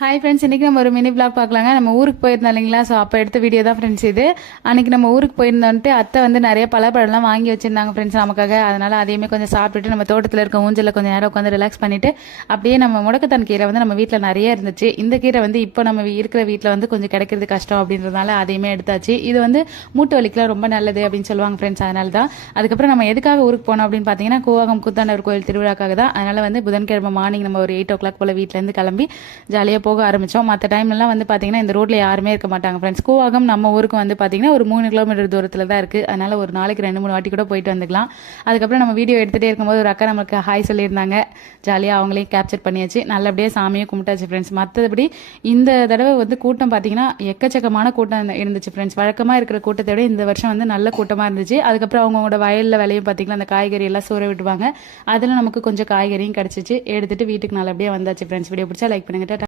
Hi friends, இன்றைக்கி நம்ம ஒரு மினி விளாக் பார்க்கலாங்க. நம்ம ஊருக்கு போயிருந்தோம் இல்லைங்களா? ஸோ அப்போ எடுத்த வீடியோ தான் ஃப்ரெண்ட்ஸ் இது. அன்றைக்கி நம்ம ஊருக்கு போயிருந்தோன்ட்டு அத்தை வந்து நிறைய பழப்பழம்லாம் வாங்கி வச்சுருந்தாங்க ஃப்ரெண்ட்ஸ் நமக்காக. அதனால் அதையுமே கொஞ்சம் சாப்பிட்டுட்டு நம்ம தோட்டத்தில் இருக்க ஊஞ்சலில் கொஞ்சம் நேரம் உட்காந்து ரிலாக்ஸ் பண்ணிவிட்டு அப்படியே நம்ம முடக்கத்தான் கீரை வந்து நம்ம வீட்டில் நிறைய இருந்துச்சு. இந்த கீரை வந்து இப்போ நம்ம இருக்கிற வீட்டில் வந்து கொஞ்சம் கிடைக்கிறது கஷ்டம் அப்படின்றதுனால அதையுமே எடுத்தாச்சு. இது வந்து மூட்டு வலிக்கெலாம் ரொம்ப நல்லது அப்படின்னு சொல்லுவாங்க ஃப்ரெண்ட்ஸ். அதனால தான் அதுக்கப்புறம் நம்ம எதுக்காக ஊருக்கு போனோம் அப்படின்னு பார்த்தீங்கன்னா, கூவாகம் கூத்தாண்டவர் கோயில் திருவிழாக்காக தான். அதனால் வந்து புதன்கிழமை மார்னிங் நம்ம ஒரு 8 o'clock போல் வீட்டிலேருந்து கிளம்பி ஜாலியாக போக ஆரம்பித்தோம். மற்ற டைம்லலாம் வந்து பார்த்தீங்கன்னா இந்த ரோட்டில் யாருமே இருக்க மாட்டாங்க ஃப்ரெண்ட்ஸ். கூவாகம் நம்ம ஊருக்கு வந்து பார்த்தீங்கன்னா ஒரு 3 கிலோமீட்டர் தூரத்தில் தான் இருக்குது. அதனால் ஒரு நாளைக்கு 2-3 வாட்டி கூட போயிட்டு வந்துக்கலாம். அதுக்கப்புறம் நம்ம வீடியோ எடுத்துகிட்டே இருக்கும்போது ஒரு அக்கா நமக்கு ஹாய் சொல்லியிருந்தாங்க. ஜாலியாக அவங்களையும் கேப்சர் பண்ணியாச்சு. நல்லபடியாக சாமியும் கும்பிட்டாச்சு ஃப்ரெண்ட்ஸ். மற்றபடி இந்த தடவை வந்து கூட்டம் பார்த்தீங்கன்னா எக்கச்சக்கமான கூட்டம் இருந்துச்சு ஃப்ரெண்ட்ஸ். வழக்கமாக இருக்கிற கூட்டத்தை விட இந்த வருஷம் வந்து நல்ல கூட்டமாக இருந்துச்சு. அதுக்கப்புறம் அவங்களோட வயலில் விலையும் பார்த்தீங்கன்னா அந்த காய்கறி எல்லாம் சூற விட்டுவாங்க. அதில் நமக்கு கொஞ்சம் காய்கறியும் கிடச்சிச்சு. எடுத்துகிட்டு வீட்டுக்கு நல்லபடியாக வந்தாச்சு ஃப்ரெண்ட்ஸ். வீடியோ பிடிச்சா லைக் பண்ணுங்கள்.